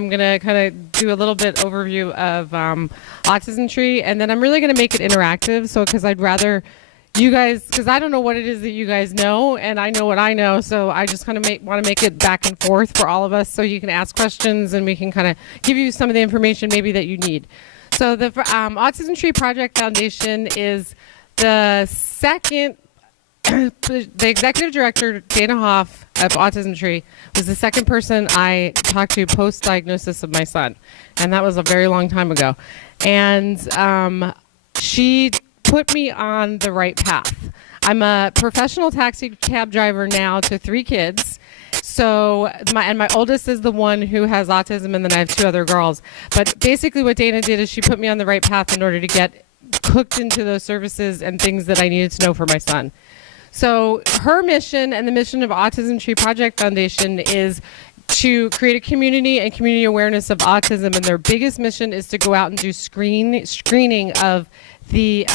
I'm going to kind of do a little bit overview of Autism Tree, and then I'm really going to make it interactive. So, because I'd rather you guys, because I don't know what it is that you guys know, and I know what I know, so I just kind of want to make it back and forth for all of us, so you can ask questions, and we can kind of give you some of the information maybe that you need. So the Autism Tree Project Foundation is the second. The executive director, Dana Hoff of Autism Tree, was the second person I talked to post-diagnosis of my son. And that was a very long time ago. And she put me on the right path. I'm a professional taxi cab driver now to 3 kids. So my oldest is the one who has autism, and then I have 2 other girls. But basically what Dana did is she put me on the right path in order to get hooked into those services and things that I needed to know for my son. So her mission and the mission of Autism Tree Project Foundation is to create a community and community awareness of autism, and their biggest mission is to go out and do screening of the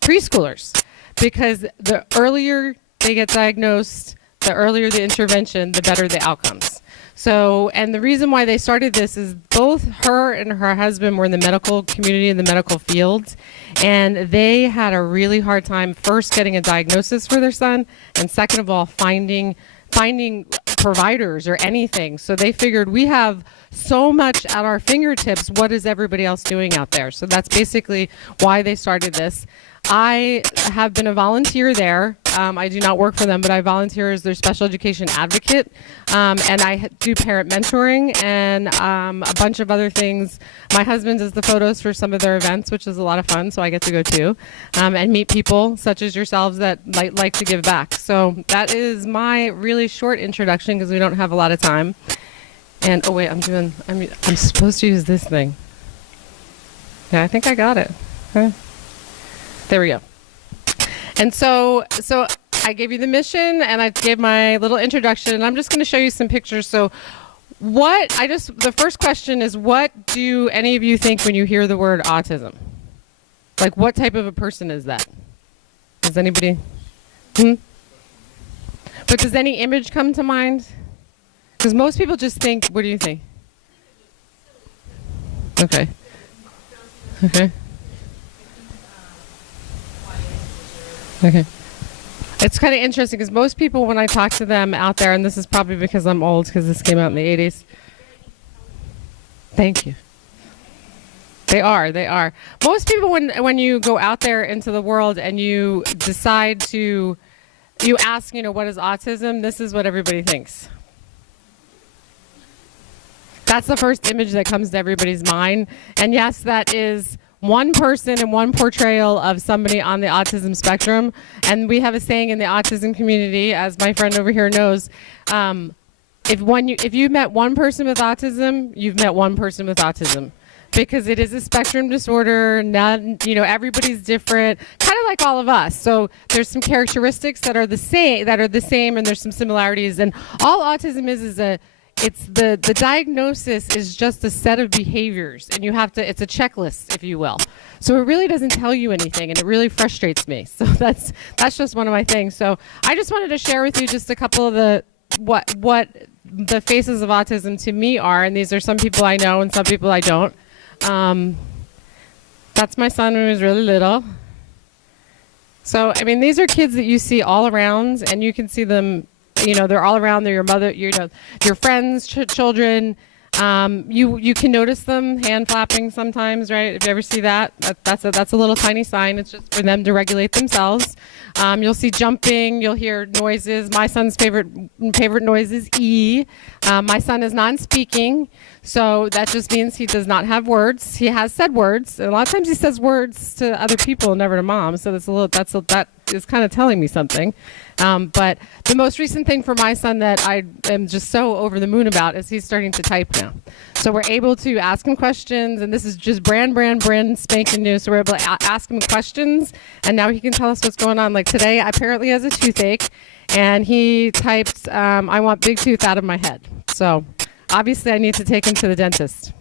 preschoolers, because the earlier they get diagnosed, the earlier the intervention, the better the outcomes. So, and the reason why they started this is both her and her husband were in the medical community, in the medical field, and they had a really hard time first getting a diagnosis for their son, and second of all, finding providers or anything. So they figured, we have so much at our fingertips, what is everybody else doing out there? So that's basically why they started this. I have been a volunteer there. I do not work for them, but I volunteer as their special education advocate, and I do parent mentoring and a bunch of other things. My husband does the photos for some of their events, which is a lot of fun, so I get to go too, and meet people such as yourselves that like to give back. So that is my really short introduction, because we don't have a lot of time. And oh wait, I'm supposed to use this thing. Yeah, I think I got it. Okay. There we go. And so I gave you the mission, and I gave my little introduction, and I'm just going to show you some pictures. So the first question is, what do any of you think when you hear the word autism? Like, what type of a person is that? Does anybody? But does any image come to mind? Because most people just think, what do you think? Okay. Okay. Okay. It's kind of interesting, because most people, when I talk to them out there, and this is probably because I'm old, because this came out in the 80s. Thank you. They are. Most people, when you go out there into the world and you decide you ask, what is autism? This is what everybody thinks. That's the first image that comes to everybody's mind. And yes, that is one person and one portrayal of somebody on the autism spectrum. And we have a saying in the autism community, as my friend over here knows, if you met one person with autism, you've met one person with autism. Because it is a spectrum disorder. Everybody's different, kind of like all of us. So there's some characteristics that are the same, and there's some similarities. And all autism is the diagnosis is just a set of behaviors, and it's a checklist, if you will. So it really doesn't tell you anything, and it really frustrates me. So that's just one of my things. So I just wanted to share with you just a couple of what the faces of autism to me are, and these are some people I know and some people I don't. That's my son when he was really little. So, these are kids that you see all around, and you can see them, they're all around. They're your mother, your friends, children. You can notice them hand flapping sometimes, right? If you ever see that, that's a little tiny sign. It's just for them to regulate themselves. You'll see jumping. You'll hear noises. My son's favorite noise is E. My son is non-speaking, so that just means he does not have words. He has said words, and a lot of times he says words to other people, never to mom. So that is kind of telling me something. But the most recent thing for my son that I am just so over the moon about is he's starting to type now. So we're able to ask him questions, and this is just brand spanking new. So we're able to ask him questions, and now he can tell us what's going on. Like today, apparently has a toothache, and he typed, I want big tooth out of my head. So obviously I need to take him to the dentist.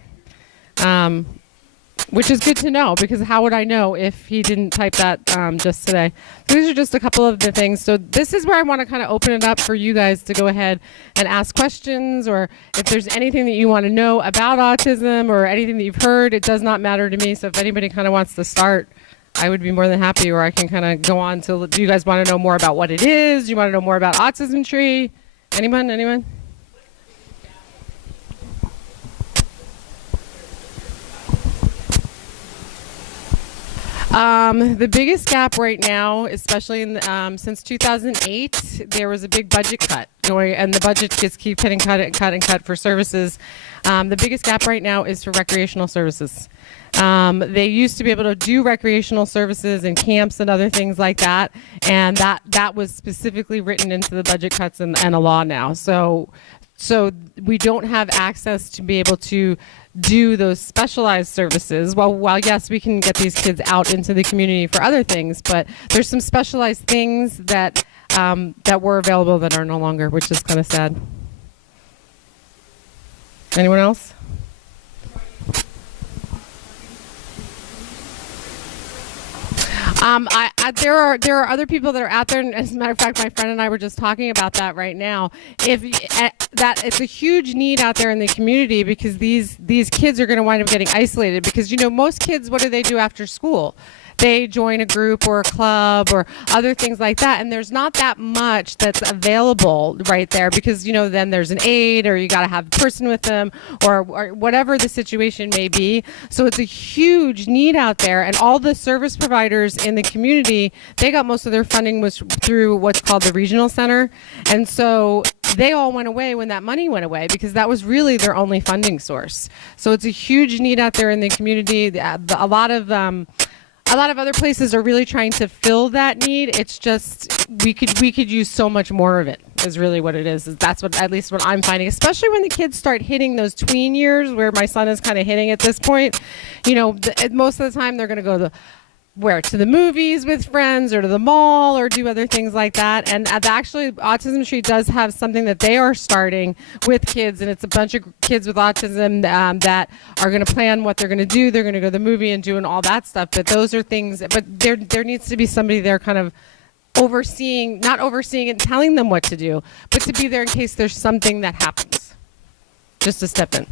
which is good to know, because how would I know if he didn't type that just today? So these are just a couple of the things. So this is where I want to kind of open it up for you guys to go ahead and ask questions, or if there's anything that you want to know about autism or anything that you've heard, it does not matter to me. So if anybody kind of wants to start, I would be more than happy, or I can kind of go on to, do you guys want to know more about what it is? Do you want to know more about Autism Tree? Anyone? Anyone? The biggest gap right now, especially since 2008, there was a big budget cut going, and the budget just keeps getting cut and cut and cut for services. The biggest gap right now is for recreational services. They used to be able to do recreational services and camps and other things like that, and that was specifically written into the budget cuts and a law now. So we don't have access to be able to do those specialized services. While yes, we can get these kids out into the community for other things, but there's some specialized things that that were available that are no longer, which is kind of sad. Anyone else? There are other people that are out there, and as a matter of fact, my friend and I were just talking about that right now. That it's a huge need out there in the community, because these kids are going to wind up getting isolated, because most kids, what do they do after school? They join a group or a club or other things like that, and there's not that much that's available right there, because then there's an aide, or you got to have a person with them, or whatever the situation may be. So it's a huge need out there, and all the service providers in the community, they got most of their funding was through what's called the regional center, and so they all went away when that money went away, because that was really their only funding source. So it's a huge need out there in the community. A lot of other places are really trying to fill that need. It's just we could use so much more of it, is really what it is. That's what, at least what I'm finding, especially when the kids start hitting those tween years, where my son is kind of hitting at this point. Most of the time they're going to go to the movies with friends, or to the mall, or do other things like that. And actually, Autism Tree does have something that they are starting with kids, and it's a bunch of kids with autism that are going to plan what they're going to do. They're going to go to the movie and doing all that stuff. But those are things. But there needs to be somebody there, kind of not overseeing and telling them what to do, but to be there in case there's something that happens, just to step in.